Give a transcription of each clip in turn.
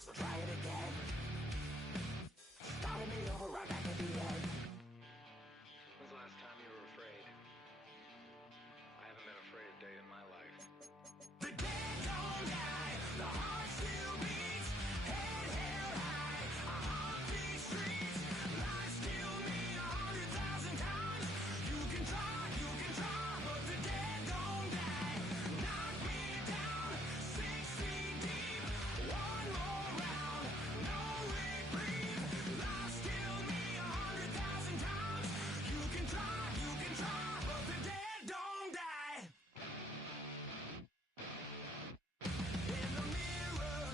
running, so try it again. Starting me over right back at the end. When's the last time you were afraid? I haven't been afraid a day in my life. The dead don't die, the heart still beats, head held high, I haunt these streets, lies kill me 100,000 times. You can try, but the dead don't die. Knock me down 6 feet deep, one more round, no reprieve. Lies kill me 100,000 times. You can try, but the dead don't die. In the mirror,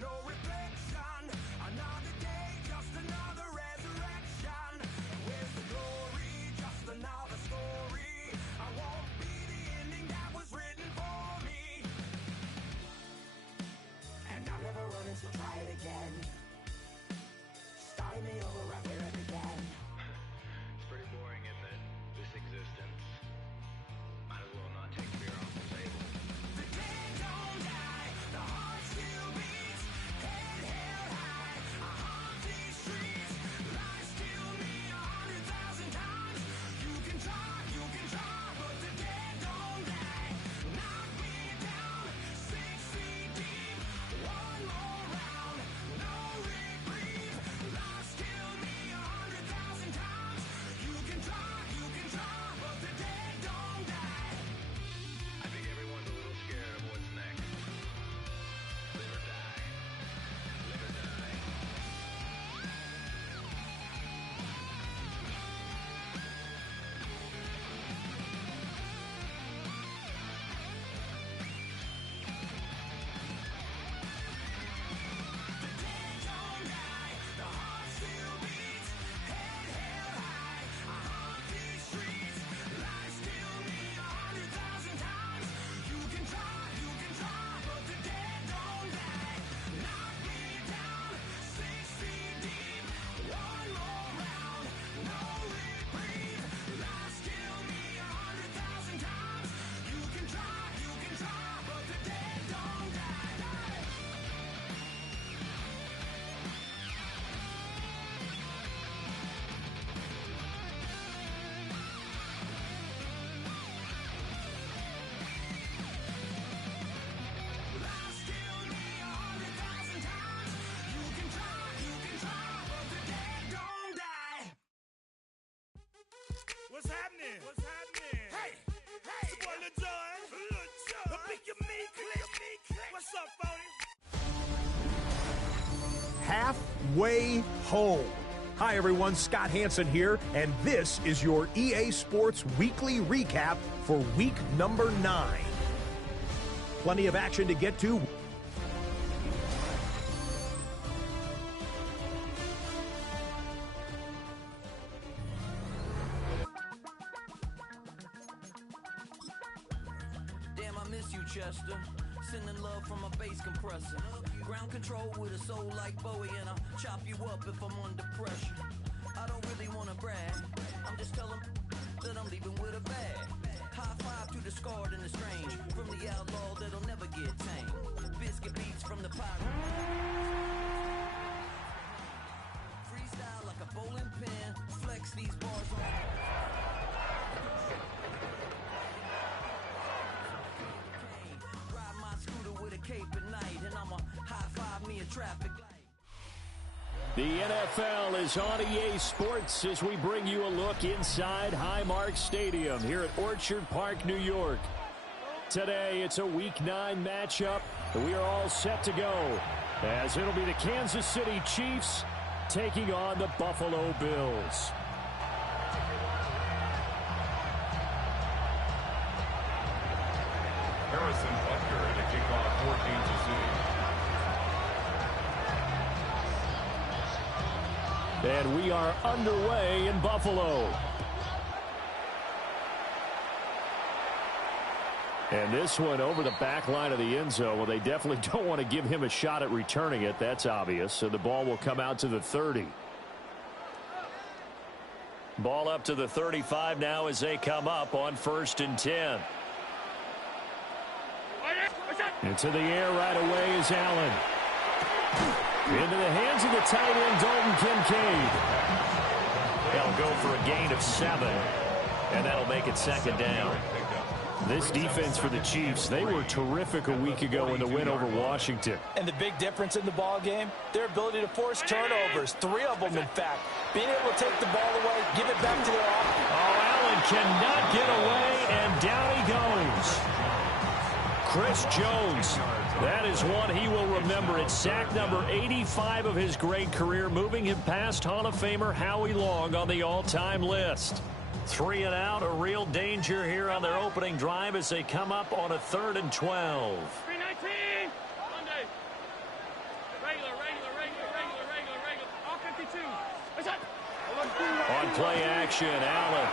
no reflection. Another day, just another resurrection. Where's the glory? Just another story. I won't be the ending that was written for me. And I'm never running, so try it again. Starting me over right where it began. It's pretty boring, isn't it? This existence. Might as well not take fear off the table. The dead don't die, the heart still beats, head held high, I haunt these streets, lies kill me 100,000 times. You can try, but the dead don't die. Knock me down 6 feet deep, one more round, no reprieve. Lies kill me 100,000 times. You can try, but the dead don't die. I think everyone's a little scared of what's next. Live or die. Live or die. The dead don't die, the heart still beats, head held high, I haunt these streets, lies kill me 100,000 times. You can try, but the dead don't die. Knock me down 6 feet deep, one more round, no reprieve. Lies kill me 100,000 times. You can try, but the dead don't die. Lies kill me 100,000 times. You can try, but the dead don't die. What's happening? Hey, It's your boy Lil Jon. The Big Your Me Click. What's up, Phony? Halfway home. Hi, everyone. Scott Hansen here, and this is your EA Sports Weekly Recap for week number 9. Plenty of action to get to. Damn, I miss you, Chester. Sending love from a bass compressor. Ground control with a soul like Bowie, and I'll chop you up if I'm under pressure. I don't really wanna brag. I'm just telling that I'm leaving with a bag. High five to the scarred and the strange. From the outlaw that'll never get tamed. Biscuit beats from the pirate. Freestyle like a bowling pin. Flex these bars on. Ride my scooter with a cape at night, and I'ma high five me a traffic light. The NFL is on EA Sports as we bring you a look inside Highmark Stadium here at Orchard Park, New York. Today, it's a Week 9 matchup, and we are all set to go, as it'll be the Kansas City Chiefs taking on the Buffalo Bills. Harrison Butker at a kickoff for Kansas City. And we are underway in Buffalo. And this one over the back line of the end zone. Well, they definitely don't want to give him a shot at returning it. That's obvious. So the ball will come out to the 30. Ball up to the 35 now as they come up on 1st and 10. Into the air right away is Allen. Into the hands of the tight end, Dalton Kincaid. They'll go for a gain of 7, and that'll make it second down. This defense for the Chiefs, they were terrific a week ago in the win over Washington. And the big difference in the ball game, their ability to force turnovers, 3 of them, in fact. Being able to take the ball away, give it back to their offense. Oh, Allen cannot get away, and down he goes. Chris Jones, that is one he will remember. It's sack number 85 of his great career, moving him past Hall of Famer Howie Long on the all-time list. 3 and out, a real danger here on their opening drive as they come up on a 3rd and 12. 319. Monday. Regular. All 52. What's up? On play action, Allen.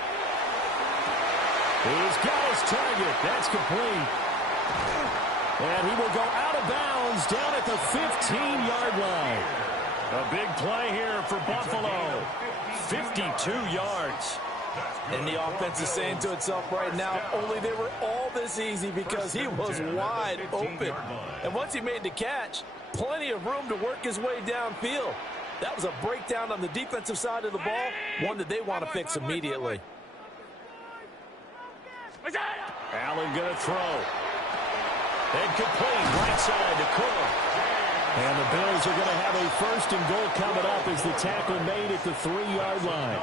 He's got his target. That's complete. And he will go out of bounds down at the 15-yard line. A big play here for Buffalo. 52 yards. And the offense is saying to itself right now, only they were all this easy because he was wide open. And once he made the catch, plenty of room to work his way downfield. That was a breakdown on the defensive side of the ball, one that they want to fix immediately. Allen going to throw. And complete, right side to Cook. And the Bills are going to have a 1st and goal coming up as the tackle made at the 3-yard line.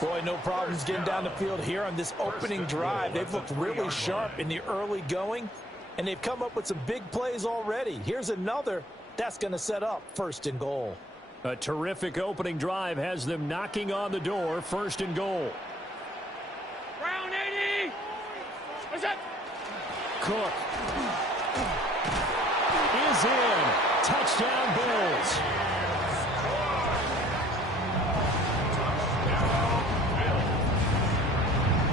Boy, no problems getting down the field here on this opening drive. They've looked really sharp in the early going, and they've come up with some big plays already. Here's another that's going to set up 1st and goal. A terrific opening drive has them knocking on the door, 1st and goal. Brown 80. What's up? Cook is in. Touchdown, Bills.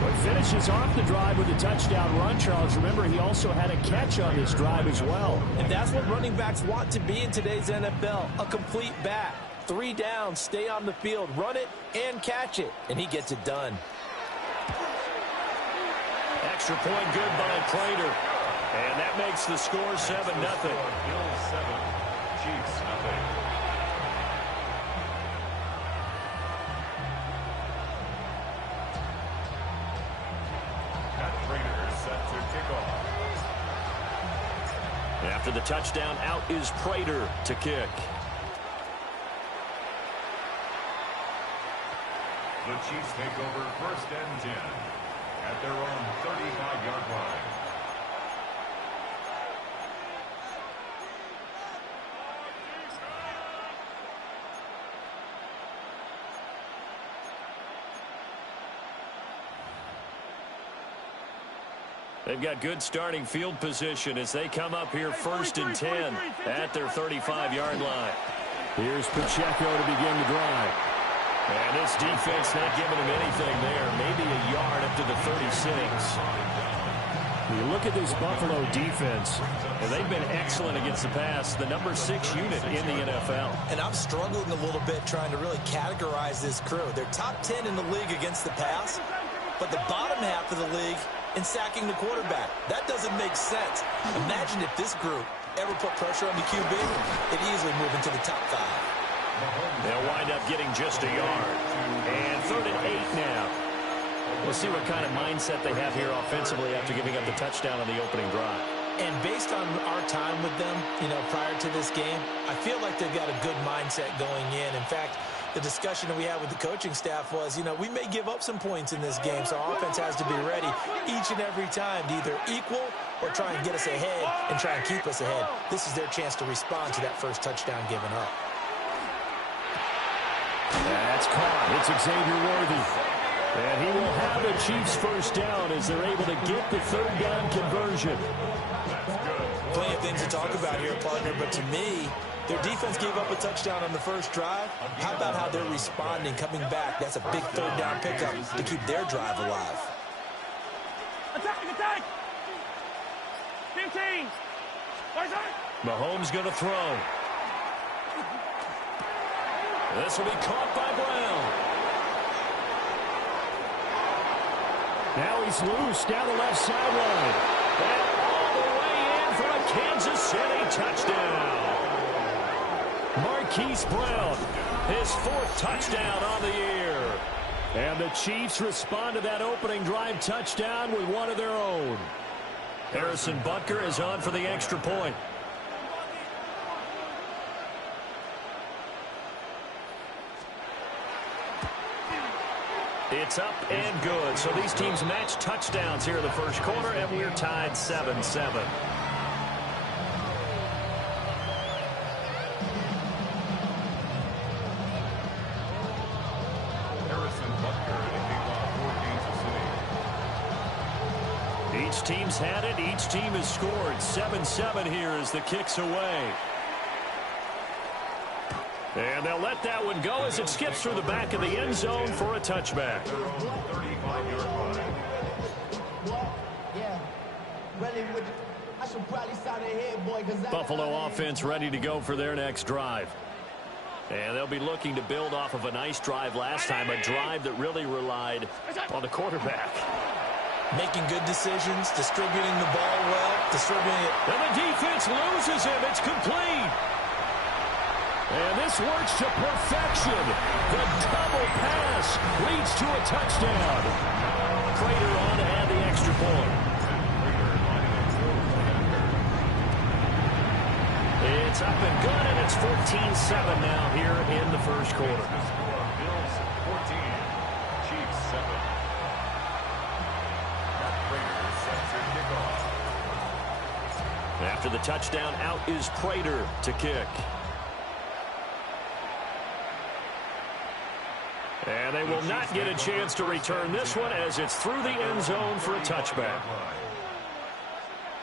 But finishes off the drive with a touchdown run, Charles. Remember, he also had a catch on this drive as well. And that's what running backs want to be in today's NFL, a complete back. 3 down, stay on the field, run it, and catch it. And he gets it done. Extra point good by Prater. And that makes the score 7-0. Bills 7, Chiefs nothing. Matt Prater is set to kick off. After the touchdown, out is Prater to kick. The Chiefs take over 1st and 10 at their own 35-yard line. They've got good starting field position as they come up here 1st and 10 at their 35-yard line. Here's Pacheco to begin the drive. And this defense not giving him anything there. Maybe a yard up to the 36. You look at this Buffalo defense, and they've been excellent against the pass, the number 6 unit in the NFL. And I'm struggling a little bit trying to really categorize this crew. They're top 10 in the league against the pass, but the bottom half of the league in sacking the quarterback. That doesn't make sense. Imagine if this group ever put pressure on the QB, it'd easily move into the top 5. They'll wind up getting just a yard. And 3rd and 8 now. We'll see what kind of mindset they have here offensively after giving up the touchdown on the opening drive. And based on our time with them, prior to this game, I feel like they've got a good mindset going in. In fact, the discussion that we had with the coaching staff was, we may give up some points in this game, so our offense has to be ready each and every time to either equal or try and get us ahead and try and keep us ahead. This is their chance to respond to that first touchdown given up. That's caught. It's Xavier Worthy. And he will have the Chiefs 1st down as they're able to get the 3rd down conversion. Plenty of things to talk about here, partner, but to me, their defense gave up a touchdown on the first drive. How about how they're responding, coming back? That's a big 3rd down pickup to keep their drive alive. Attack! 15. Mahomes going to throw. This will be caught by Brown. Now he's loose down the left sideline. And all the way in for a Kansas City touchdown. Marquise Brown, his 4th touchdown on the year. And the Chiefs respond to that opening drive touchdown with one of their own. Harrison Butker is on for the extra point. It's up and good. So these teams match touchdowns here in the first quarter, and we're tied 7-7. Each team's had it. Each team has scored. 7-7 here as the kick's away. And they'll let that one go as it skips through the back of the end zone for a touchback. Buffalo offense ready to go for their next drive. And they'll be looking to build off of a nice drive last time, a drive that really relied on the quarterback. Making good decisions, distributing the ball well, distributing it. And the defense loses him. It's complete. And this works to perfection. The double pass leads to a touchdown. Prater on to add the extra point. It's up and good, and it's 14-7 now here in the first quarter. Bills 14, Chiefs 7. Prater sets their kickoff. After the touchdown, out is Prater to kick. And they will not get a chance to return this one as it's through the end zone for a touchback.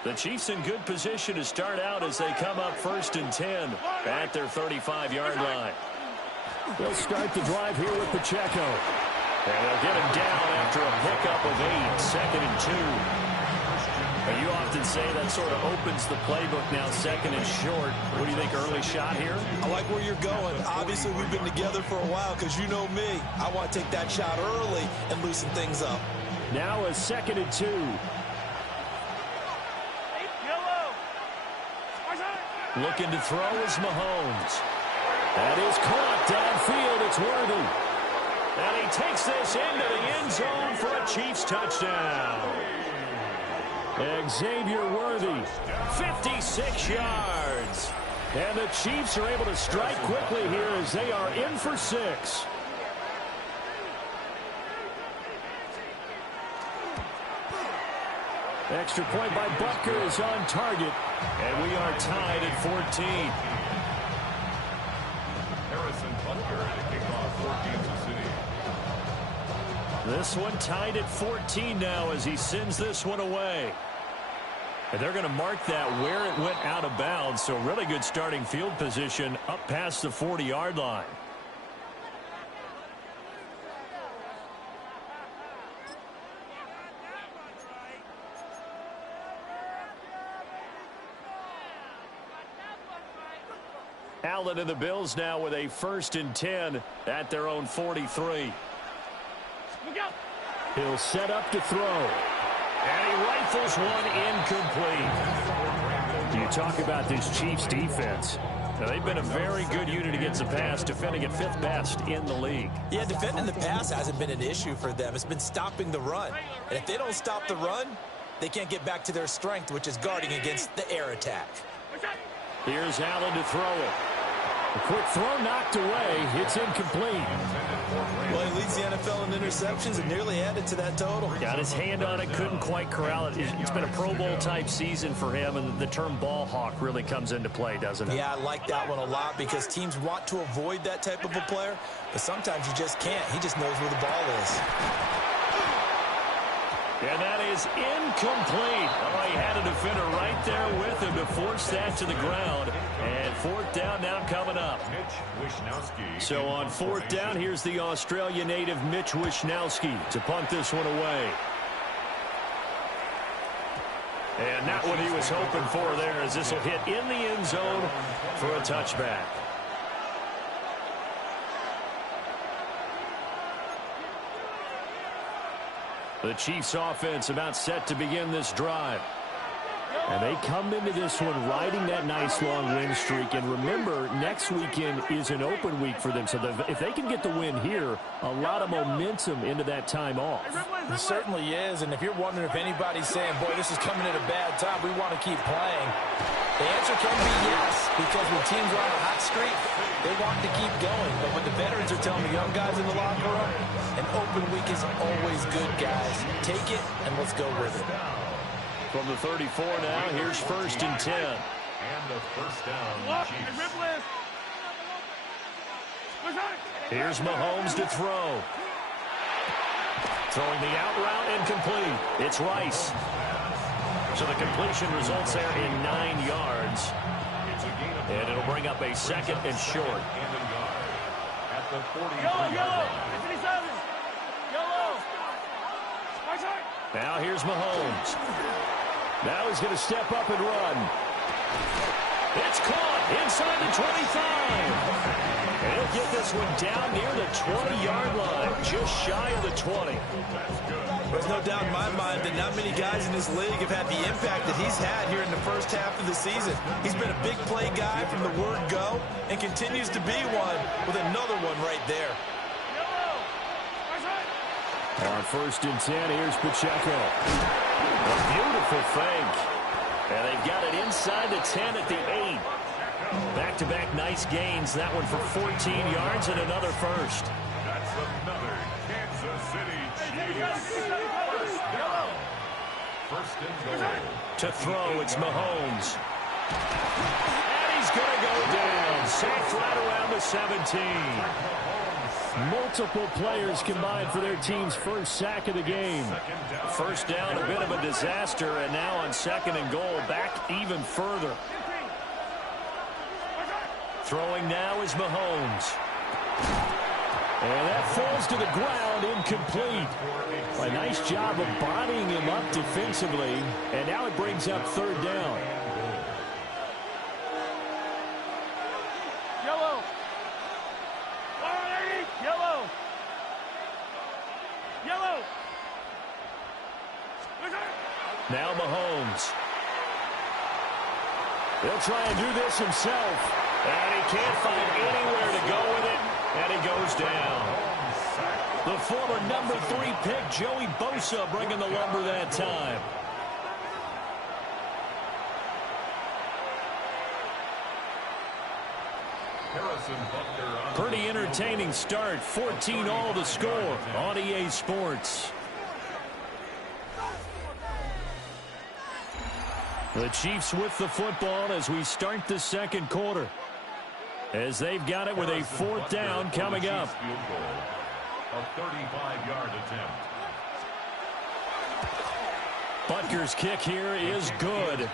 The Chiefs in good position to start out as they come up 1st and 10 at their 35-yard line. They'll start the drive here with Pacheco. And they'll get him down after a pickup of 8, 2nd and 2. You often say that sort of opens the playbook now, 2nd and short. What do you think, early shot here? I like where you're going. Obviously, we've been together for a while because you know me. I want to take that shot early and loosen things up. Now a 2nd and 2. Looking to throw is Mahomes. That is caught downfield. It's Worthy. And he takes this into the end zone for a Chiefs touchdown. Xavier Worthy, 56 yards. And the Chiefs are able to strike quickly here as they are in for 6. Extra point by Butker is on target. And we are tied at 14. Harrison Butker to kick off for Kansas City. This one tied at 14 now as he sends this one away. And they're going to mark that where it went out of bounds. So really good starting field position up past the 40-yard line. Allen and the Bills now with a 1st and 10 at their own 43. He'll set up to throw. And he rifles one incomplete. You talk about this Chiefs defense. Now, they've been a very good unit against the pass, defending at 5th best in the league. Yeah, defending the pass hasn't been an issue for them. It's been stopping the run. And if they don't stop the run, they can't get back to their strength, which is guarding against the air attack. Here's Allen to throw it. A quick throw knocked away. It's incomplete. Well, he leads the NFL in interceptions and nearly added to that total. Got his hand on it, couldn't quite corral it. It's been a Pro Bowl-type season for him, and the term ball hawk really comes into play, doesn't it? Yeah, I like that one a lot because teams want to avoid that type of a player, but sometimes you just can't. He just knows where the ball is. And that is incomplete. Oh, he had a defender right there with him to force that to the ground. And 4th down now coming up. So on 4th down, here's the Australia native Mitch Wishnowsky to punt this one away. And not what he was hoping for there, as this will hit in the end zone for a touchback. The Chiefs offense about set to begin this drive. And they come into this one riding that nice long win streak. And remember, next weekend is an open week for them. So if they can get the win here, a lot of momentum into that time off. It certainly is. And if you're wondering if anybody's saying, boy, this is coming at a bad time, we want to keep playing, the answer can be yes. Because when teams are on a hot streak, they want to keep going. But what the veterans are telling the young guys in the locker room, an open week is always good, guys. Take it, and let's go with it. From the 34 now, here's 1st and 10. And the first down. Here's Mahomes to throw. Throwing the out route incomplete. It's Rice. So the completion results there in 9 yards. And it'll bring up a 2nd and short. At the 43 Yellow. Now here's Mahomes. Now he's going to step up and run. It's caught inside the 25. And he'll get this one down near the 20-yard line, just shy of the 20. There's no doubt in my mind that not many guys in this league have had the impact that he's had here in the first half of the season. He's been a big play guy from the word go and continues to be one with another one right there. On 1st and 10, here's Pacheco. A beautiful fake. And they've got it inside the 10 at the 8. Back-to-back nice gains. That one for 14 yards and another first. That's another Kansas City Chiefs. First and goal. To throw, it's Mahomes. And he's going to go down. Sacked right around the 17. Multiple players combined for their team's first sack of the game. First down, a bit of a disaster, and now on 2nd and goal, back even further. Throwing now is Mahomes. And that falls to the ground, incomplete. A nice job of bodying him up defensively, and now it brings up 3rd down. Now Mahomes. He'll try and do this himself. And he can't find anywhere to go with it. And he goes down. The former number 3 pick, Joey Bosa, bringing the lumber that time. Pretty entertaining start. 14-all the score on EA Sports. The Chiefs with the football as we start the 2nd quarter. As they've got it with a 4th down coming up. A 35-yard attempt. Butker's kick here is good.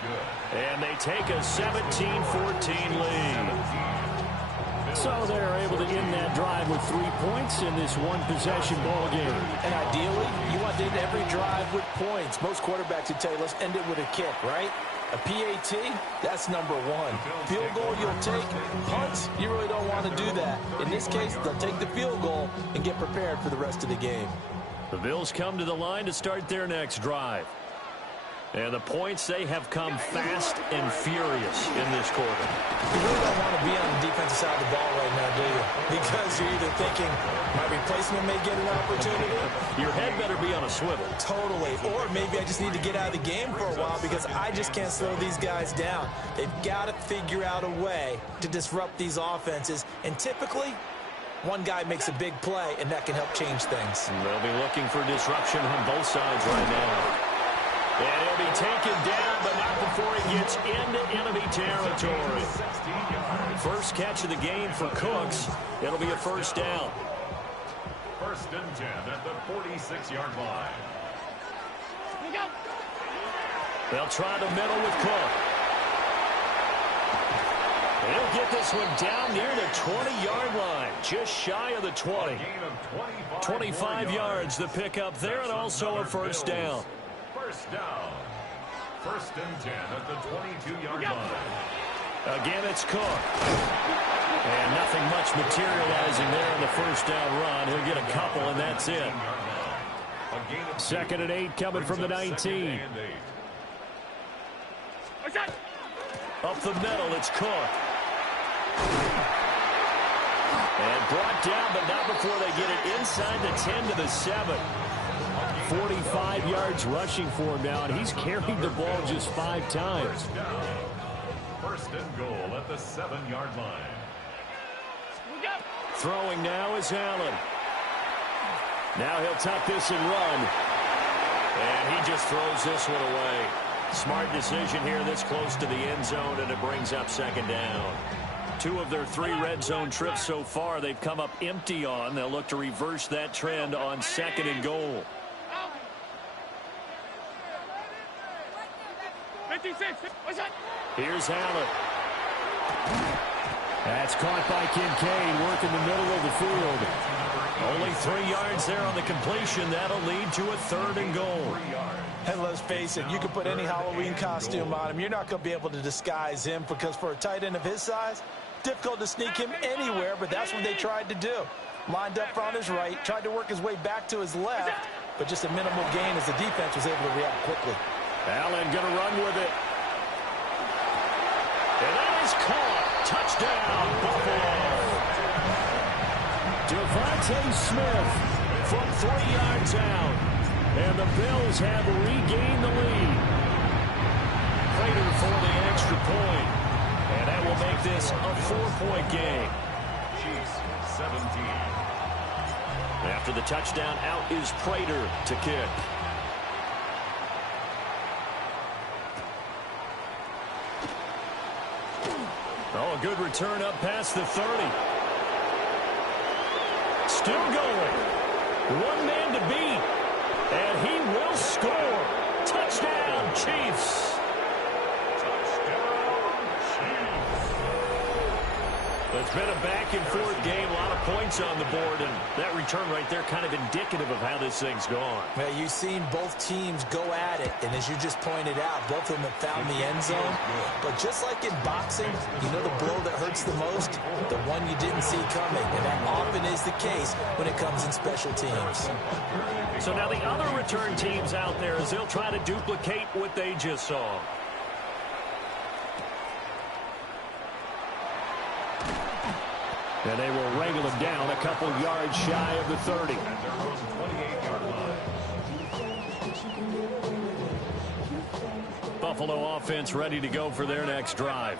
And they take a 17-14 lead. So they're able to end that drive with 3 points in this one-possession ball game. And ideally, you want to end every drive with points. Most quarterbacks would tell you, let's end it with a kick, right? A PAT, that's number 1. Field goal, you'll take. Punts, you really don't want to do that. In this case, they'll take the field goal and get prepared for the rest of the game. The Bills come to the line to start their next drive. And the points, they have come fast and furious in this quarter. You really don't want to be on the defensive side of the ball right now, do you? Because you're either thinking, my replacement may get an opportunity. Your head better be on a swivel. Totally. Or maybe I just need to get out of the game for a while because I just can't slow these guys down. They've got to figure out a way to disrupt these offenses. And typically, one guy makes a big play, and that can help change things. And they'll be looking for disruption on both sides right now. And he'll be taken down, but not before he gets into enemy territory. First catch of the game for Cooks. It'll be a 1st down. 1st and 10 at the 46-yard line. They'll try the middle with Cook. He'll get this one down near the 20-yard line, just shy of the 20. 25 yards the pickup there, and also a 1st down. 1st down. 1st and 10 at the 22-yard line. Again, it's Cook. And nothing much materializing there in the 1st down run. He'll get a couple, and that's it. 2nd and 8 coming from the 19. Up the middle, it's Cook. And brought down, but not before they get it inside the 10 to the 7. 45 yards rushing for him now, and he's carried the ball just 5 times. First and goal at the 7-yard line. Throwing now is Allen. Now he'll tuck this and run. And he just throws this one away. Smart decision here this close to the end zone, and it brings up second down. 2 of their 3 red zone trips so far they've come up empty on. They'll look to reverse that trend on second and goal. 56. Here's Allen. That's caught by Kincaid, working the middle of the field. Only 3 yards there on the completion. That'll lead to a third and goal. And let's face it, you can put any Halloween costume on him. You're not going to be able to disguise him, because for a tight end of his size, difficult to sneak him anywhere, but that's what they tried to do. Lined up on his right, tried to work his way back to his left, but just a minimal gain as the defense was able to react quickly. Allen going to run with it. And that is caught. Touchdown, Buffalo. Devontae Smith from 3 yards out. And the Bills have regained the lead. Prater for the extra point. And that will make this a 4-point game. Chiefs 17. After the touchdown, out is Prater to kick. Oh, a good return up past the 30. Still going. 1 man to beat. And he will score. Touchdown, Chiefs. It's been a back-and-forth game, a lot of points on the board, and that return right there kind of indicative of how this thing's gone. Well, you've seen both teams go at it, and as you just pointed out, both of them have found the end zone. But just like in boxing, you know the blow that hurts the most? The one you didn't see coming, and that often is the case when it comes in special teams. So now the other return teams out there, as they'll try to duplicate what they just saw. And they will wrangle him down a couple yards shy of the 30. Buffalo offense ready to go for their next drive.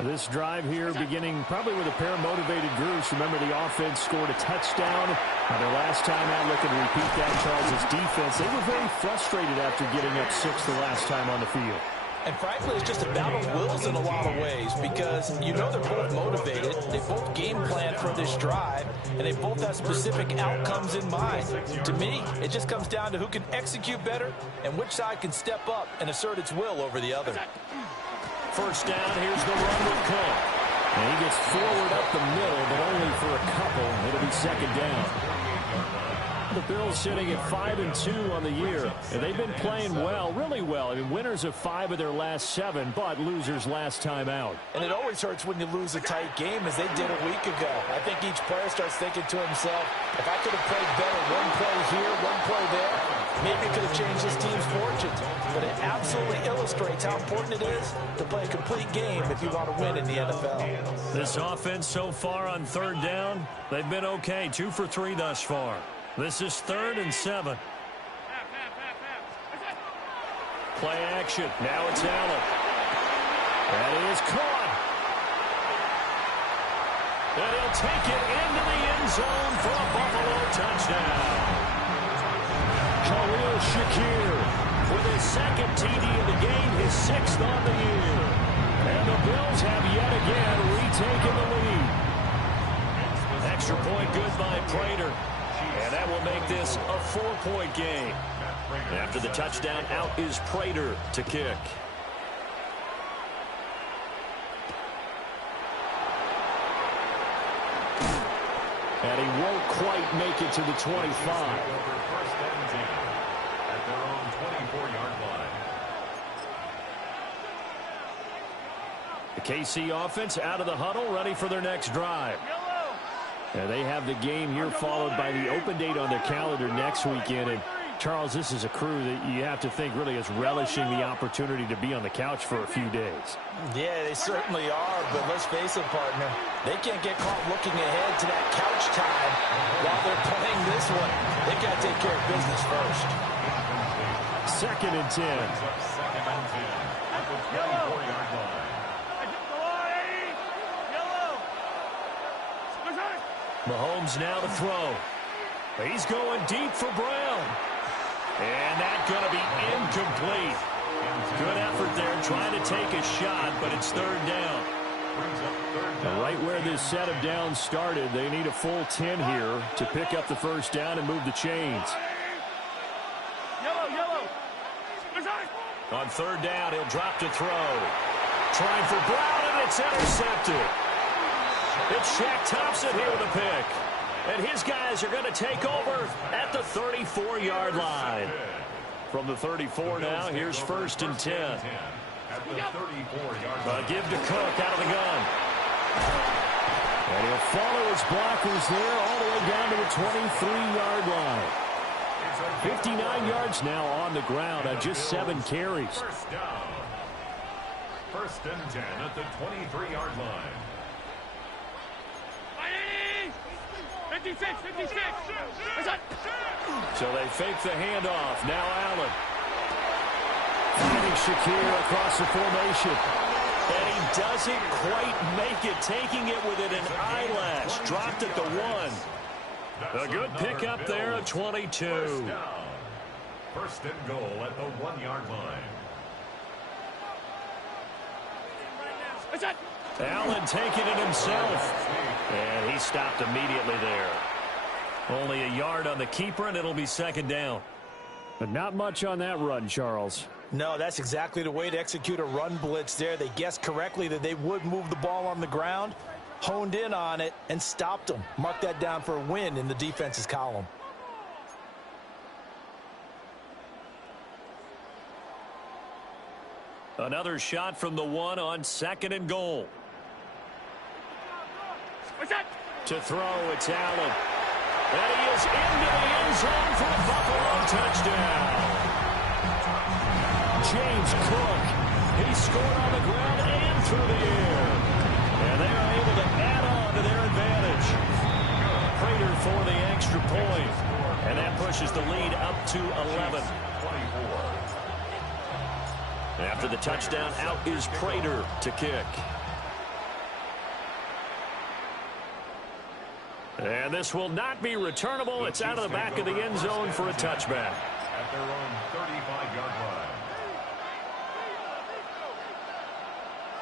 This drive here beginning probably with a pair of motivated groups. Remember, the offense scored a touchdown. Their last time out, looking to repeat that. Charles' defense, they were very frustrated after getting up 6 the last time on the field. And frankly, it's just a battle of wills in a lot of ways, because you know they're both motivated. They both game plan for this drive, and they both have specific outcomes in mind. To me, it just comes down to who can execute better and which side can step up and assert its will over the other. First down, here's the run with Cook. And he gets forward up the middle, but only for a couple. It'll be second down. The Bills sitting at 5-2 on the year, and they've been playing well, really well. I mean, winners of 5 of their last 7, but losers last time out. And it always hurts when you lose a tight game, as they did a week ago. I think each player starts thinking to himself, if I could have played better one play here, one play there, maybe it could have changed this team's fortunes. But it absolutely illustrates how important it is to play a complete game if you want to win in the NFL. This offense so far on third down, they've been okay, 2 for 3 thus far. This is 3rd and 7. Play action. Now it's Allen. That is caught. And he'll take it into the end zone for a Buffalo touchdown. Khalil Shakir with his 2nd TD of the game, his 6th on the year. And the Bills have yet again retaken the lead. Extra point good by Prater. And that will make this a 4-point game. After the touchdown, out is Prater to kick. And he won't quite make it to the 25. First and 10 at their own 24-yard line. The KC offense out of the huddle, ready for their next drive. And they have the game here followed by the open date on their calendar next weekend. And Charles, this is a crew that you have to think really is relishing the opportunity to be on the couch for a few days. Yeah, they certainly are, but let's face it, partner. They can't get caught looking ahead to that couch time while they're playing this one. They've got to take care of business first. 2nd and 10. Second and 10 at the 24-yard line. Mahomes now to throw. He's going deep for Brown. And that's going to be incomplete. Good effort there trying to take a shot, but it's 3rd down. Right where this set of downs started, they need a full 10 here to pick up the 1st down and move the chains. On 3rd down, he'll drop to throw. Trying for Brown, and it's intercepted. It's Shaq Thompson here with a pick. And his guys are going to take over at the 34-yard line. From the 34 now, here's 1st and 10. At the 34-yard line. Give to Cook out of the gun. And he'll follow his blockers there all the way down to the 23-yard line. 59 yards now on the ground on just 7 carries. 1st down. 1st and 10 at the 23-yard line. 56. So they fake the handoff. Now Allen. Finding Shakir across the formation. And he doesn't quite make it. Taking it within an eyelash. Dropped at the 1. A good pickup there at 22. 1st and goal at the 1-yard line. Allen taking it himself. And he stopped immediately there. Only a yard on the keeper, and it'll be 2nd down. But not much on that run, Charles. No, that's exactly the way to execute a run blitz there. They guessed correctly that they would move the ball on the ground, honed in on it, and stopped them. Mark that down for a win in the defense's column. Another shot from the 1 on 2nd and goal. To throw, it's Allen. And he is into the end zone for a Buffalo touchdown. James Cook, he scored on the ground and through the air. And they are able to add on to their advantage. Prater for the extra point. And that pushes the lead up to 11. After the touchdown, out is Prater to kick. And this will not be returnable. It's out of the back of the end zone for a touchback. At their own 35-yard line.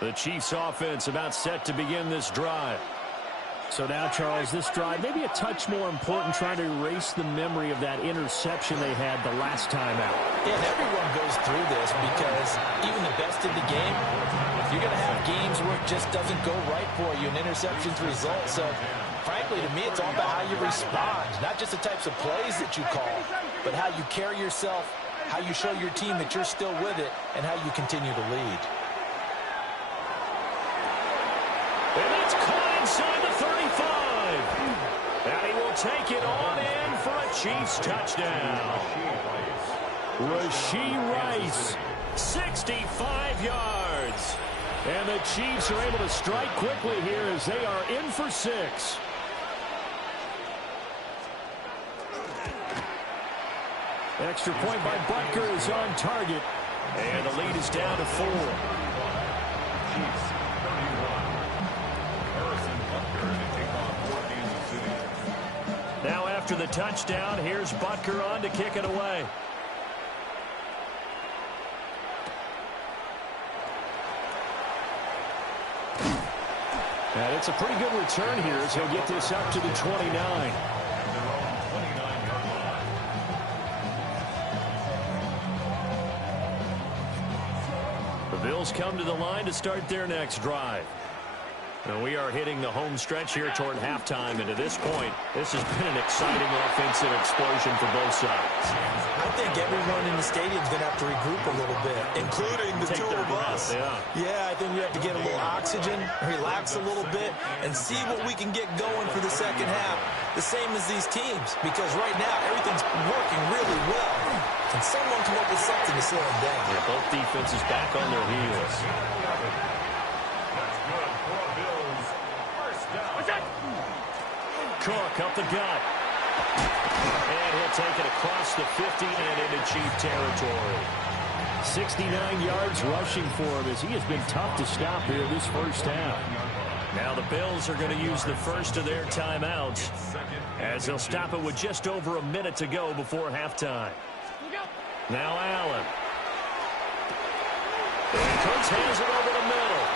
The Chiefs offense about set to begin this drive. So now, Charles, this drive maybe a touch more important, trying to erase the memory of that interception they had the last time out. And everyone goes through this because even the best in the game, you're going to have games where it just doesn't go right for you, and interceptions result. So, frankly, to me, it's all about how you respond, not just the types of plays that you call, but how you carry yourself, how you show your team that you're still with it, and how you continue to lead. And that's caught inside the 35. And he will take it on in for a Chiefs touchdown. Rashee Rice, 65 yards. And the Chiefs are able to strike quickly here as they are in for 6. Extra point by Butker is on target. And the lead is down to 4. Now after the touchdown, here's Butker on to kick it away. And it's a pretty good return here as he'll get this up to the 29. The Bills come to the line to start their next drive. And we are hitting the home stretch here toward halftime. And to this point, this has been an exciting offensive explosion for both sides. I think everyone in the stadium is going to have to regroup a little bit, including the two of us. Yeah, I think we have to get a little oxygen, relax a little bit, and see what we can get going for the second half. The same as these teams, because right now everything's working really well. Can someone come up with something to slow them down? Yeah, both defenses back on their heels. Cook up the gut. And he'll take it across the 50 and into Chief territory. 69 yards rushing for him as he has been tough to stop here this first half. Now the Bills are going to use the first of their timeouts as they'll stop it with just over a minute to go before halftime. Now Allen. And Cooks hands it over the middle.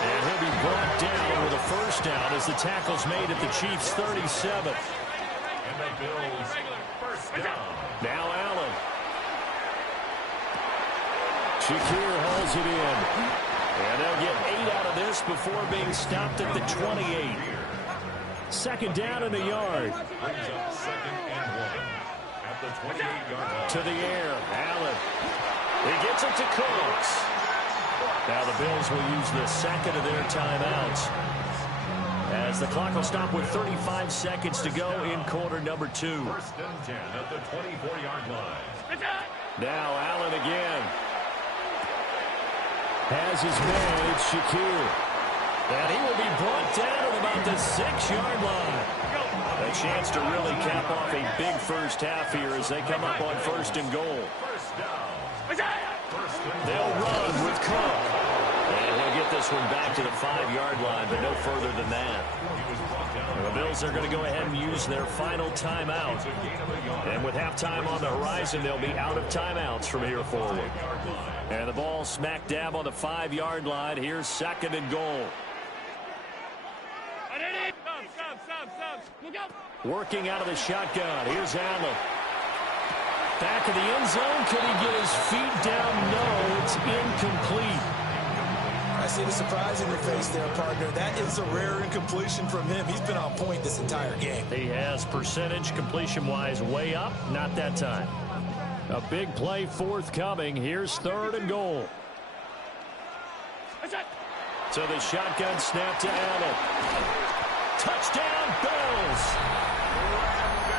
And he'll be brought down with a first down as the tackle's made at the Chiefs' 37. And the Bills first down. Now Allen. Shakir hauls it in. And they'll get 8 out of this before being stopped at the 28. Second down in the yard. Brings up 2nd and 1 at the 28-yard line. To the air. Allen. He gets it to Cooks. Now the Bills will use the second of their timeouts as the clock will stop with 35 seconds to go in quarter number 2. 1st and 10 at the 24-yard line. Now Allen again. Has his man, it's Shakir. And he will be brought down at about the 6-yard line. A chance to really cap off a big first half here as they come up on 1st and goal. First down. They'll run with Cook. And he'll get this one back to the 5-yard line, but no further than that. The Bills are going to go ahead and use their final timeout. And with halftime on the horizon, they'll be out of timeouts from here forward. And the ball smack dab on the 5-yard line. Here's 2nd and goal. Working out of the shotgun. Here's Allen. Back of the end zone. Can he get his feet down? No, it's incomplete. I see the surprise in your face there, partner. That is a rare incompletion from him. He's been on point this entire game. He has percentage completion-wise way up. Not that time. A big play forthcoming. Here's 3rd and goal. So the shotgun snap to Allen. Touchdown, Bills.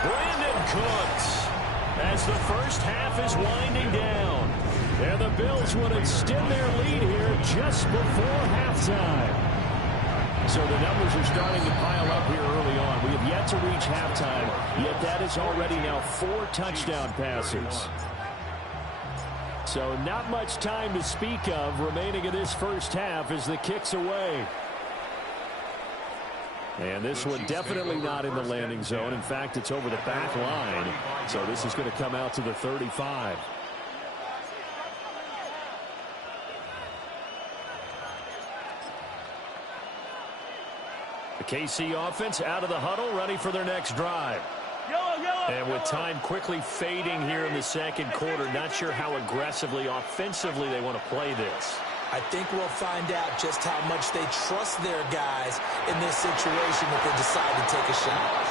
Brandon Cooks. As the first half is winding down. And the Bills would extend their lead here just before halftime. So the numbers are starting to pile up here early on. We have yet to reach halftime, yet that is already now 4 touchdown passes. So not much time to speak of remaining in this first half as the kick's away. And this one definitely not in the landing zone. In fact, it's over the back line. So this is going to come out to the 35. The KC offense out of the huddle, ready for their next drive. And with time quickly fading here in the second quarter, not sure how aggressively, offensively they want to play this. I think we'll find out just how much they trust their guys in this situation if they decide to take a shot.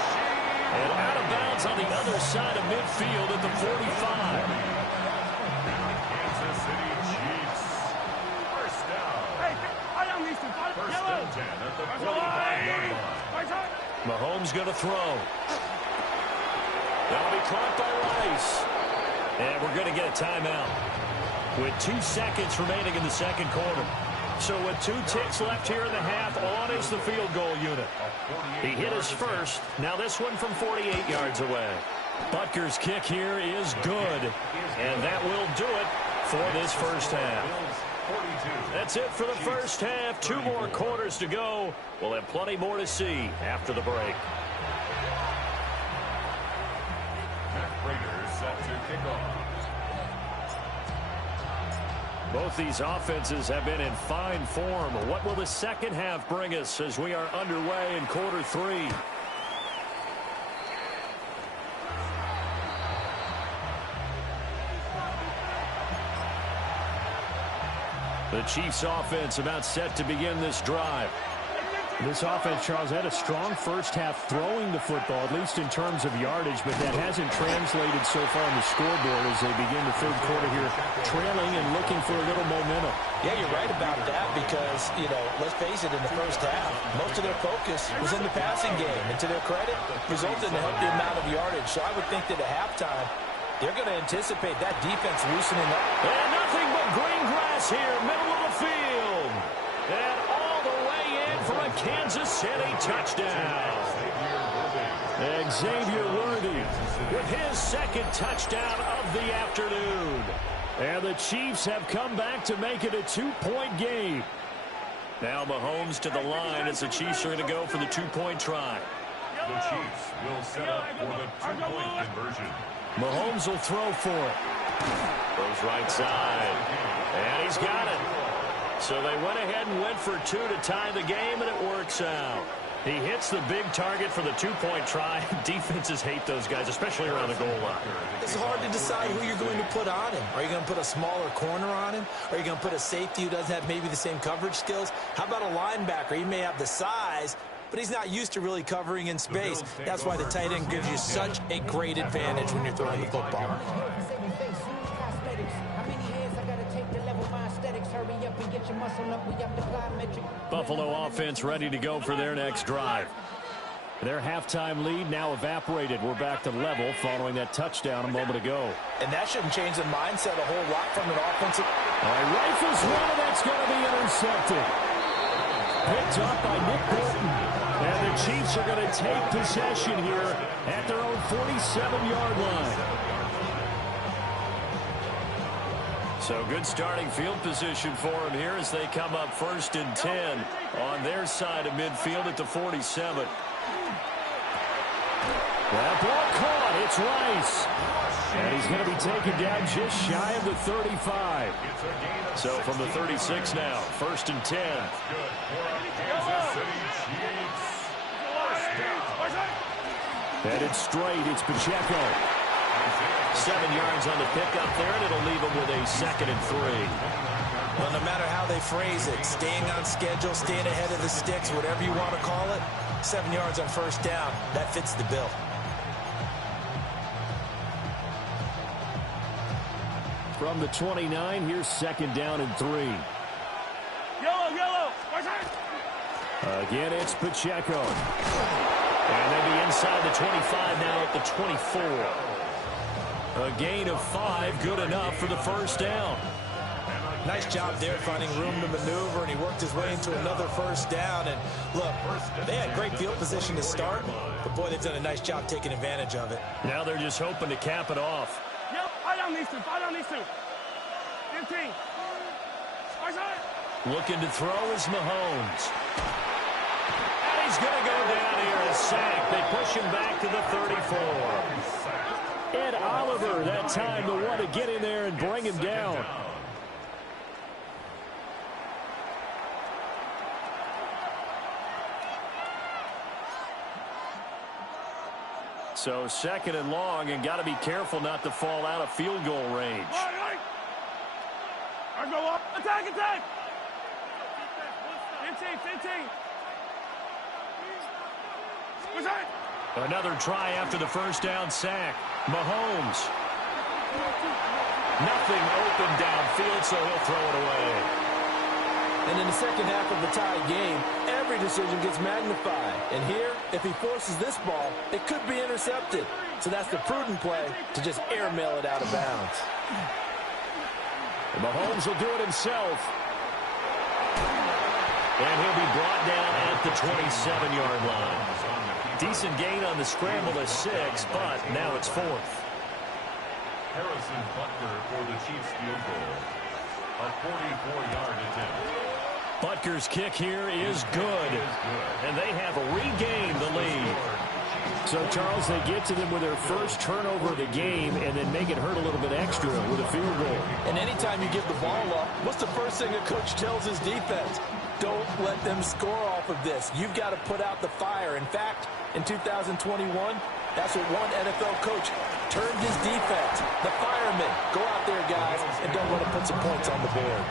And out of bounds on the other side of midfield at the 45. Kansas City Chiefs. First down. First and 10 at the 45-yard line. Mahomes going to throw. That'll be caught by Rice. And we're going to get a timeout with 2 seconds remaining in the second quarter. So with 2 ticks left here in the half, on is the field goal unit. He hit his first. Now this one from 48 yards away. Butker's kick here is good. And that will do it for this first half. That's it for the first half. 2 more quarters to go. We'll have plenty more to see after the break. Raiders set to kick off. Both these offenses have been in fine form. What will the second half bring us as we are underway in quarter 3? The Chiefs offense about set to begin this drive. This offense, Charles, had a strong first half throwing the football, at least in terms of yardage, but that hasn't translated so far on the scoreboard as they begin the third quarter here, trailing and looking for a little momentum. Yeah, you're right about that because, let's face it, in the first half, most of their focus was in the passing game. And to their credit, resulted in a healthy amount of yardage. So I would think that at halftime, they're going to anticipate that defense loosening up. And nothing but green grass here, middle of the field. And all the way in for a Kansas City touchdown. Xavier Worthy with his second touchdown of the afternoon. And the Chiefs have come back to make it a 2-point game. Now Mahomes to the line as the Chiefs are going to go for the 2-point try. The Chiefs will set up for the 2-point conversion. Mahomes will throw for it. Goes right side. And he's got it. So they went ahead and went for 2 to tie the game, and it works out. He hits the big target for the 2-point try. Defenses hate those guys, especially around the goal line. It's hard to decide who you're going to put on him. Are you going to put a smaller corner on him? Are you going to put a safety who doesn't have maybe the same coverage skills? How about a linebacker? He may have the size, but he's not used to really covering in space. That's why the tight end gives you such a great advantage when you're throwing the football. Buffalo offense ready to go for their next drive. Their halftime lead now evaporated. We're back to level following that touchdown a moment ago. And that shouldn't change the mindset a whole lot from an offensive. All right, rifles one, and that's going to be intercepted. Picked up by Nick Bolton. And the Chiefs are going to take possession here at their own 47-yard line. So good starting field position for them here as they come up 1st and 10 on their side of midfield at the 47. That ball caught. It's Rice. And he's going to be taken down just shy of the 35. So from the 36 now, 1st and 10. Headed straight, it's Pacheco. 7 yards on the pickup there, and it'll leave him with a 2nd and 3. Well, no matter how they phrase it, staying on schedule, staying ahead of the sticks, whatever you want to call it, 7 yards on 1st down, that fits the bill. From the 29, here's 2nd down and 3. Yellow. Again, it's Pacheco. And they'll be inside the 25 now at the 24. A gain of 5, good enough for the 1st down. Nice job there finding room to maneuver, and he worked his way into another 1st down. And look, they had great field position to start, but boy, they've done a nice job taking advantage of it. Now they're just hoping to cap it off. Yep, fight on these two. 15. Looking to throw is Mahomes. And he's going to go down here, a sack. They push him back to the 34. Ed Oliver, that time, the one to get in there and bring him down. So 2nd and long, and got to be careful not to fall out of field goal range. I go up. Attack. 15. Another try after the 1st down sack. Mahomes. Nothing open downfield, so he'll throw it away. And in the second half of the tie game, every decision gets magnified. And here, if he forces this ball, it could be intercepted. So that's the prudent play to just airmail it out of bounds. And Mahomes will do it himself. And he'll be brought down at the 27-yard line. Decent gain on the scramble to 6, but now it's 4th. Harrison Butker for the Chiefs field goal. A 44-yard attempt. Butker's kick here is good. And they have regained the lead. So, Charles, they get to them with their first turnover of the game and then make it hurt a little bit extra with a field goal. And anytime you give the ball up, what's the first thing a coach tells his defense? Don't let them score off of this. You've got to put out the fire. In fact, in 2021, that's what one NFL coach termed his defense. The firemen. Go out there, guys, and don't let them put some points on the board.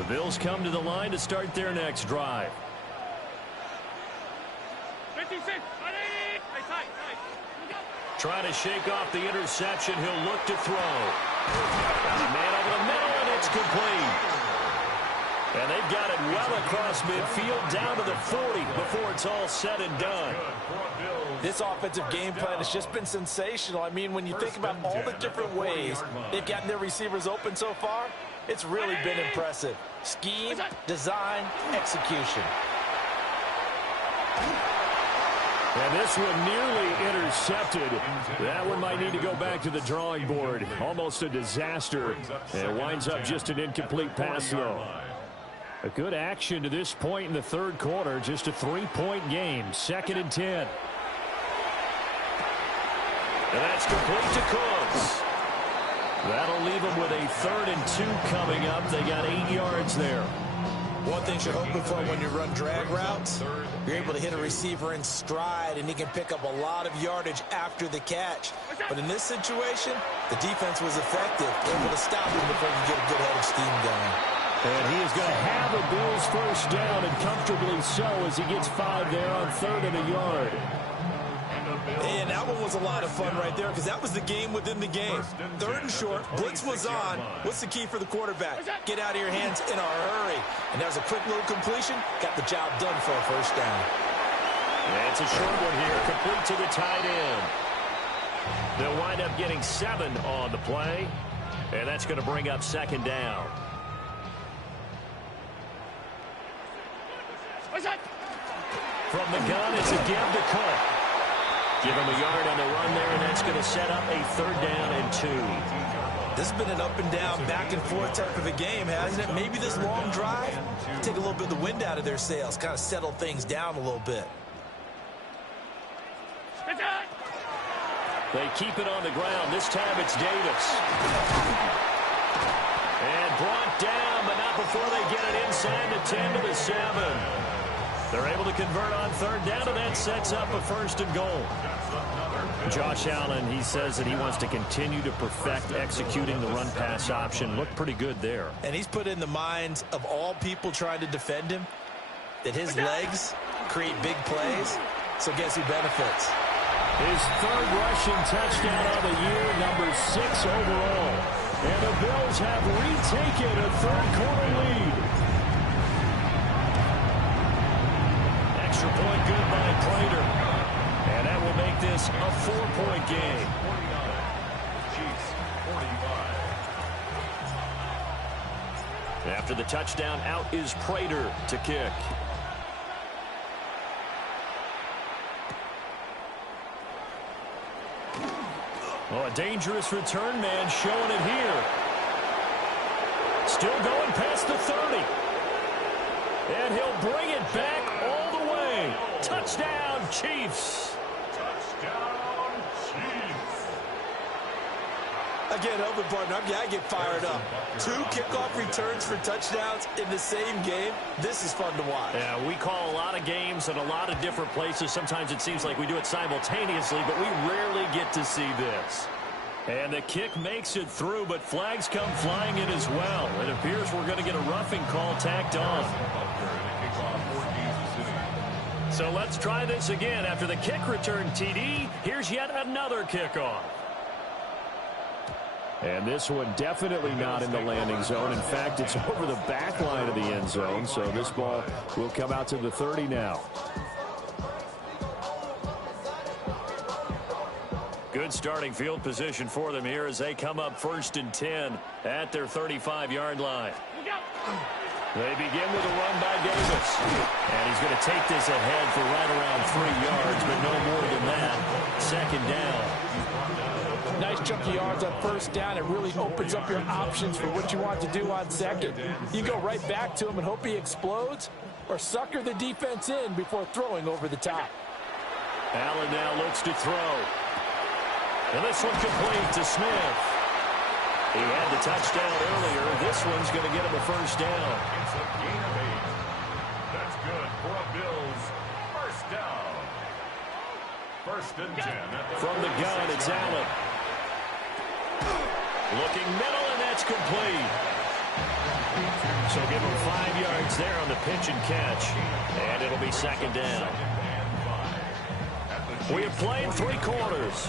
The Bills come to the line to start their next drive. 56. Trying to shake off the interception. He'll look to throw. Got a man over the middle, and it's complete. And they've got it well across midfield down to the 40 before it's all said and done. This offensive game plan has just been sensational. I mean, when you think about all the different ways they've gotten their receivers open so far, it's really been impressive. Scheme, design, execution. And this one nearly intercepted. That one might need to go back to the drawing board. Almost a disaster. And it winds up just an incomplete pass, though. A good action to this point in the third quarter. Just a 3-point game. 2nd and 10. And that's complete to Cooks. That'll leave them with a 3rd and 2 coming up. They got 8 yards there. One thing you're hoping for when you run drag routes, you're able to hit a receiver in stride, and he can pick up a lot of yardage after the catch. But in this situation, the defense was effective, able to stop him before you get a good head of steam going. And he is going to have a Bills first down, and comfortably so, as he gets 5 there on 3rd and a yard. And that one was a lot of fun right there, because that was the game within the game. 3rd and short, blitz was on. What's the key for the quarterback? Get out of your hands in a hurry. And that was a quick little completion. Got the job done for a first down. And it's a short one here, complete to the tight end. They'll wind up getting 7 on the play, and that's going to bring up 2nd down. From the gun, it's a give to Cook. Give him a yard on the run there, and that's going to set up a 3rd down and 2. This has been an up and down, back and forth type of a game, hasn't it? Maybe this long drive, take a little bit of the wind out of their sails, kind of settle things down a little bit. They keep it on the ground. This time it's Davis. And brought down, but not before they get it inside the 10 to the 7. They're able to convert on 3rd down, and that sets up a 1st and goal. Josh Allen, he says that he wants to continue to perfect executing the run-pass option. Looked pretty good there. And he's put in the minds of all people trying to defend him that his legs create big plays. So guess who benefits? His 3rd rushing touchdown of the year, number 6 overall. And the Bills have retaken a 3rd quarter lead. Extra point good by Prater. And that will make this a 4-point game. After the touchdown, out is Prater to kick. Oh, a dangerous return man showing it here. Still going past the 30. And he'll bring it back all the way. Touchdown, Chiefs. Touchdown, Chiefs. Again, open partner, I get fired up. 2 kickoff returns for touchdowns in the same game. This is fun to watch. Yeah, we call a lot of games in a lot of different places. Sometimes it seems like we do it simultaneously, but we rarely get to see this. And the kick makes it through, but flags come flying in as well. It appears we're going to get a roughing call tacked on. So let's try this again. After the kick return TD, here's yet another kickoff. And this one definitely not in the landing zone. In fact, it's over the back line of the end zone. So this ball will come out to the 30 now. Good starting field position for them here as they come up 1st and 10 at their 35-yard line. They begin with a run by Davis. And he's going to take this ahead for right around 3 yards, but no more than that. 2nd down. Nice chunk of yards on 1st down. It really opens up your options for what you want to do on 2nd. You go right back to him and hope he explodes, or sucker the defense in before throwing over the top. Allen now looks to throw. And this one complete to Smith. He had the touchdown earlier. This one's going to get him a 1st down. It's a gain of 8. That's good for a Bills 1st down. 1st and 10 at the From the gun, it's Allen. Looking middle, and that's complete. So give him 5 yards there on the pitch and catch. And it'll be second down. We have played 3 quarters.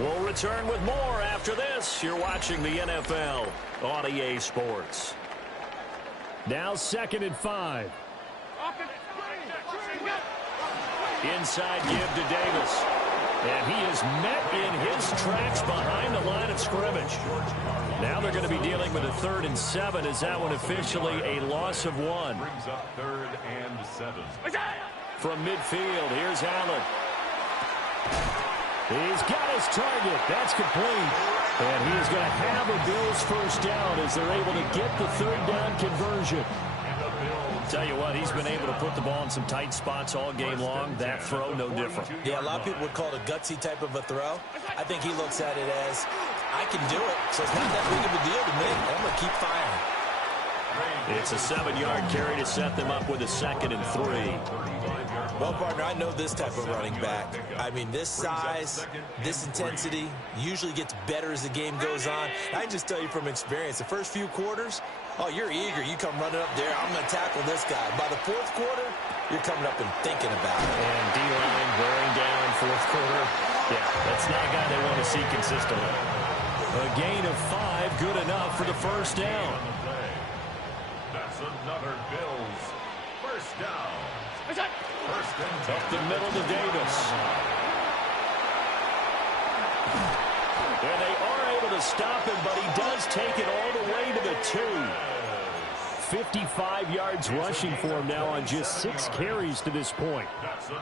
We'll return with more after this. You're watching the NFL on EA Sports. Now 2nd and 5. Inside give to Davis. And he is met in his tracks behind the line of scrimmage. Now they're going to be dealing with a 3rd and 7. Is that one officially a loss of 1? Brings up 3rd and 7. From midfield, here's Allen. He's got his target. That's complete. And he is going to have a Bills first down as they're able to get the 3rd down conversion. Tell you what, he's been able to put the ball in some tight spots all game long. That throw, no different. Yeah, a lot of people would call it a gutsy type of a throw. I think he looks at it as, I can do it, so it's not that big of a deal to me. I'm going to keep firing. It's a 7-yard carry to set them up with a 2nd and 3. Well, partner, I know this type of running back. I mean, this size, this intensity usually gets better as the game goes on. I can just tell you from experience, the first few quarters, oh, you're eager. You come running up there. I'm going to tackle this guy. By the 4th quarter, you're coming up and thinking about it. And D-line wearing down 4th quarter. Yeah, that's not a guy they want to see consistently. A gain of 5, good enough for the first down. That's another Bills first down. Up the middle to Davis. And they are able to stop him, but he does take it all the way to the 2. 55 yards rushing for him now on just 6 carries to this point.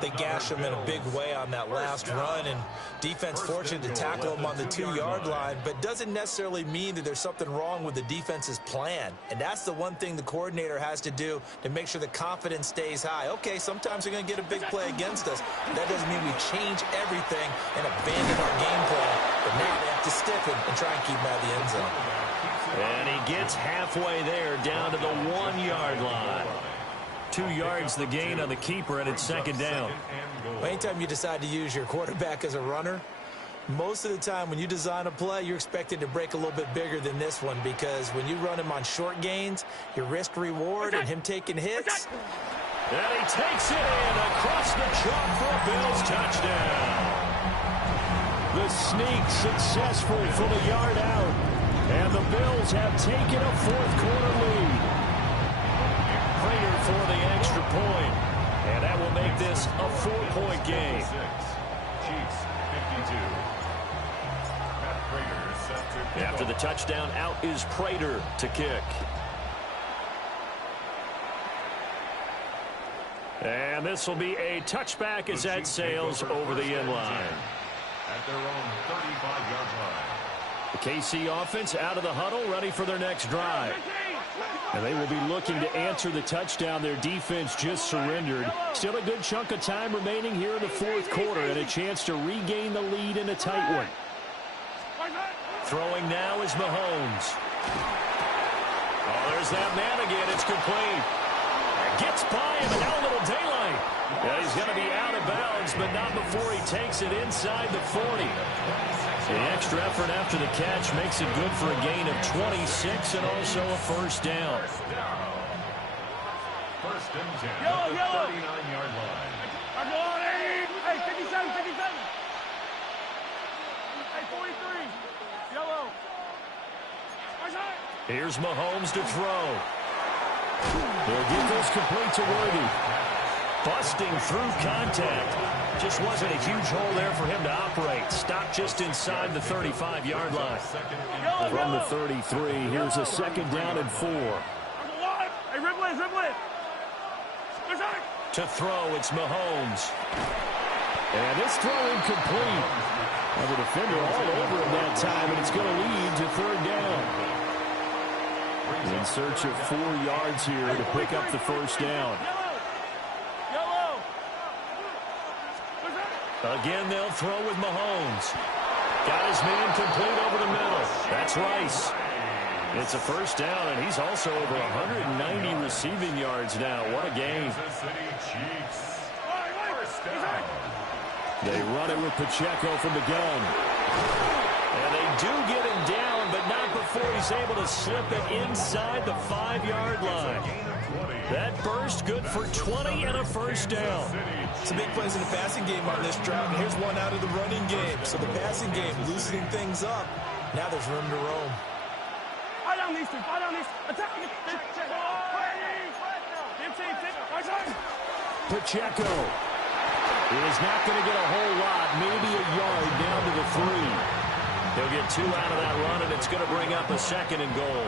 They gash him in a big way on that last run, and defense fortunate to tackle him on the 2-yard line, but doesn't necessarily mean that there's something wrong with the defense's plan. And that's the one thing the coordinator has to do to make sure the confidence stays high. Okay, sometimes they're going to get a big play against us. That doesn't mean we change everything and abandon our game plan, but now they have to stick him and try and keep him out of the end zone. And he gets halfway there, down to the 1-yard line. 2 yards the gain on the keeper, and it's 2nd down. Well, anytime you decide to use your quarterback as a runner, most of the time when you design a play, you're expected to break a little bit bigger than this one, because when you run him on short gains, your risk-reward and him taking hits. And he takes it in across the chalk for a Bills touchdown. The sneak successful from a yard out. And the Bills have taken a 4th quarter lead. Prater for the extra point. And that will make this a 4-point game. Chiefs 52. After the touchdown, out is Prater to kick. And this will be a touchback as that sails over the end line. At their own 35-yard line. The KC offense out of the huddle, ready for their next drive. And they will be looking to answer the touchdown their defense just surrendered. Still a good chunk of time remaining here in the 4th quarter and a chance to regain the lead in a tight one. Throwing now is Mahomes. Oh, there's that man again. It's complete. Gets by him, and now a little daylight. Yeah, he's going to be out of bounds, but not before he takes it inside the 40. The extra effort after the catch makes it good for a gain of 26 and also a first down. First and 10 at the 39-yard line. Hey, 57, 57. Hey, 43. Yellow. Here's Mahomes to throw. He'll get this complete to Worthy. Busting through contact. Just wasn't a huge hole there for him to operate. Stopped just inside the 35-yard line. From the 33, here's a 2nd down and 4. Hey, ribble it. To throw, it's Mahomes. And this throw incomplete. Now the defender all over him that time, and it's going to lead to 3rd down. In search of 4 yards here to pick up the first down. Again, they'll throw with Mahomes. Got his man complete over the middle. That's Rice. It's a first down, and he's also over 190 receiving yards now. What a game. They run it with Pacheco from the gun. And they do get him down, but not before before he's able to slip it inside the 5-yard line. That burst good for 20 and a first down. Some big plays in the passing game on this drive. And here's one out of the running game. So the passing game loosening things up. Now there's room to roam. Pacheco is not going to get a whole lot, maybe a yard down to the 3. He'll get 2 out of that run, and it's going to bring up a 2nd and goal.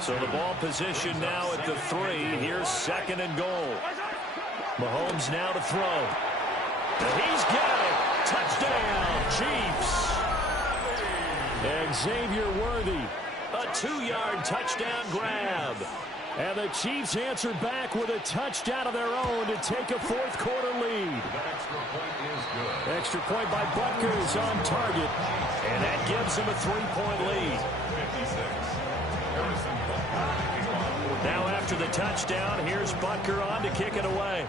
So the ball position now at the 3. Here's 2nd and goal. Mahomes now to throw. And he's got it. Touchdown, Chiefs. And Xavier Worthy, a 2-yard touchdown grab. And the Chiefs answer back with a touchdown of their own to take a fourth-quarter lead. Extra point by Butker is on target, and that gives them a 3-point lead. Now after the touchdown, here's Butker on to kick it away.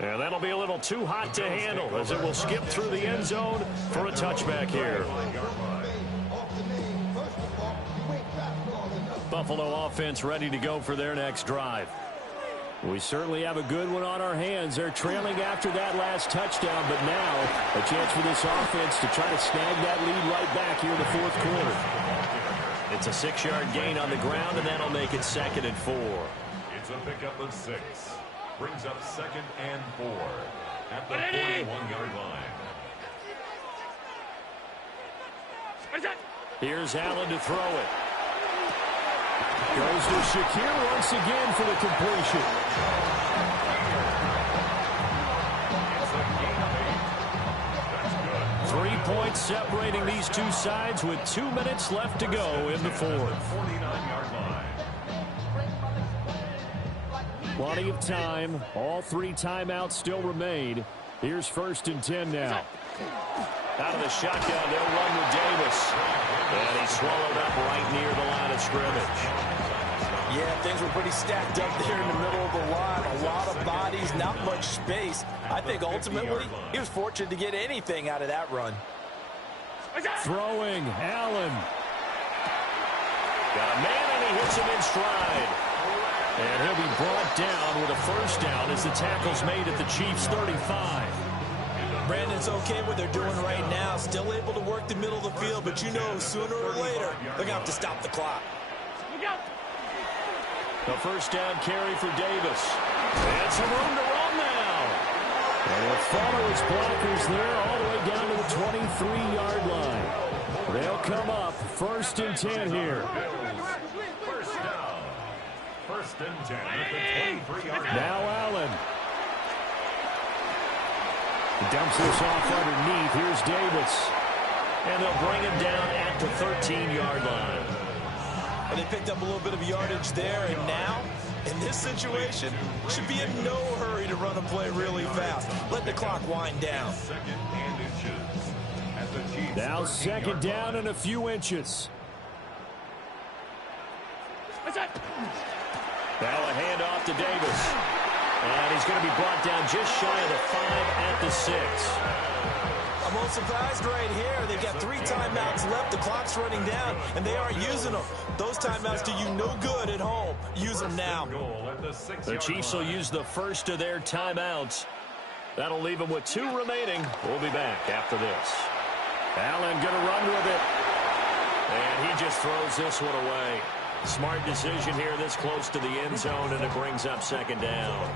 And that'll be a little too hot to handle as it will skip through the end zone for a touchback here. Buffalo offense ready to go for their next drive. We certainly have a good one on our hands. They're trailing after that last touchdown, but now a chance for this offense to try to snag that lead right back here in the fourth quarter. It's a 6-yard gain on the ground, and that'll make it 2nd and 4. It's a pickup of 6. Brings up 2nd and 4 at the 41-yard line. Here's Allen to throw it. Goes to Shakir once again for the completion. It's a gain of 8. That's good. 3 points separating these two sides with 2 minutes left to go in the fourth. 49-yard line. Plenty of time. All 3 timeouts still remain. Here's 1st and 10 now. Out of the shotgun, they'll run with Davis. And he's swallowed up right near the line of scrimmage. Yeah, things were pretty stacked up there in the middle of the line. A lot of bodies, not much space. I think ultimately he was fortunate to get anything out of that run. Throwing, Allen. Got a man, and he hits him in stride. And he'll be brought down with a first down as the tackle's made at the Chiefs' 35. Brandon's okay what they're doing right now. Still able to work the middle of the field, but you know sooner or later they're going to have to stop the clock. The first down carry for Davis. And some room to run now. And he'll follow his blockers there all the way down to the 23-yard line. They'll come up 1st and 10 here. First down. 1st and 10 at the 23-yard line. Now Allen. He dumps this off underneath. Here's Davis. And they'll bring him down at the 13-yard line. And they picked up a little bit of yardage there, and now, in this situation, should be in no hurry to run a play really fast. Let the clock wind down. 2nd and inches. At the Chiefs' Now 2nd down and a few inches. Now a handoff to Davis. And he's going to be brought down just shy of the 5 at the 6. I'm a little surprised right here. They've got 3 timeouts left. The clock's running down, and they aren't using them. Those timeouts do you no good at home. Use them now. The Chiefs will use the first of their timeouts. That'll leave them with 2 remaining. We'll be back after this. Allen going to run with it. And he just throws this one away. Smart decision here this close to the end zone, and it brings up 2nd down.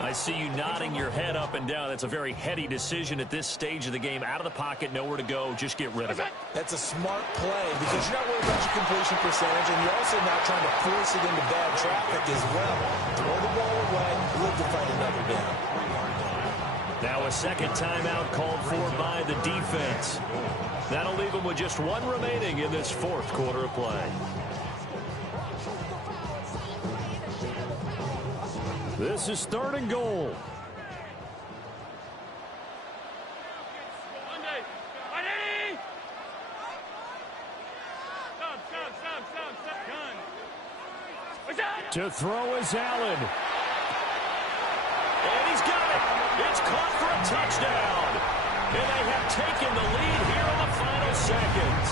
I see you nodding your head up and down. That's a very heady decision at this stage of the game. Out of the pocket, nowhere to go. Just get rid of it. That's a smart play because you're not worried about your completion percentage, and you're also not trying to force it into bad traffic as well. Throw the ball away, live to fight another down. Now a 2nd timeout called for by the defense. That'll leave them with just 1 remaining in this 4th quarter of play. This is 3rd and goal. To throw is Allen. And he's got it. It's caught for a touchdown. And they have taken the lead here in the final seconds.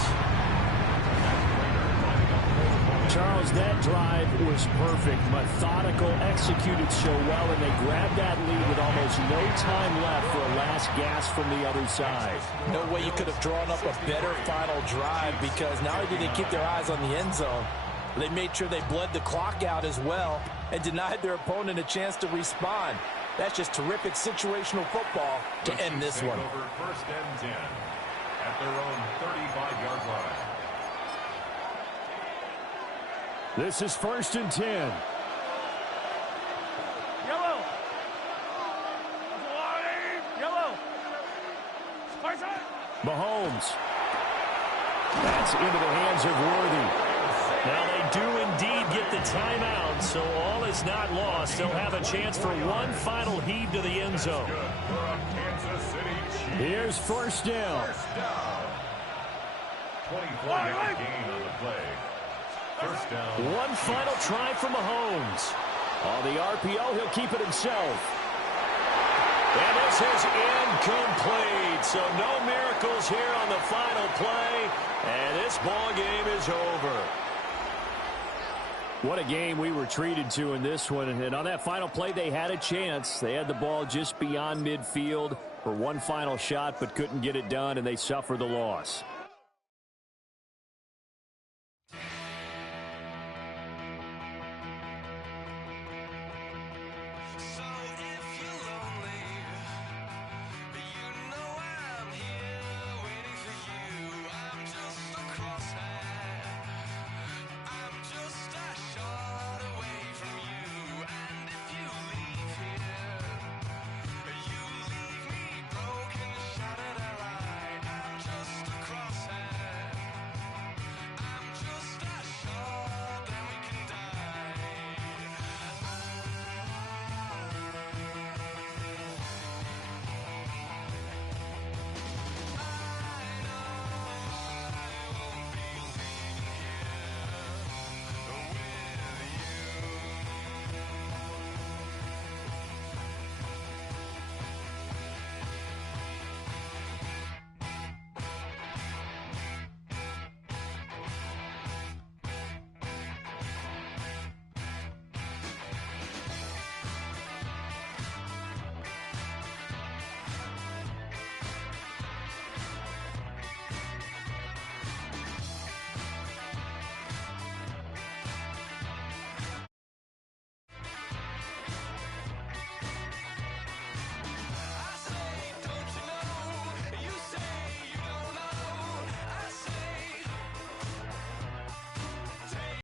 Charles, that drive was perfect. Methodical, executed so well, and they grabbed that lead with almost no time left for a last gasp from the other side. No way you could have drawn up a better final drive, because not only did they keep their eyes on the end zone, they made sure they bled the clock out as well and denied their opponent a chance to respond. That's just terrific situational football to end this one. Over first and 10 at their own 35-yard line. This is first and 10. Yellow. Yellow. Mahomes. That's into the hands of Worthy. Now they do indeed get the timeout, so all is not lost. They'll have a chance for one final heave to the end zone. Here's first down. 24-yard gain on the play. First down. One final try from Mahomes. On the RPO, he'll keep it himself. And this is incomplete. So no miracles here on the final play. And this ball game is over. What a game we were treated to in this one. And on that final play, they had a chance. They had the ball just beyond midfield for one final shot, but couldn't get it done, and they suffer the loss.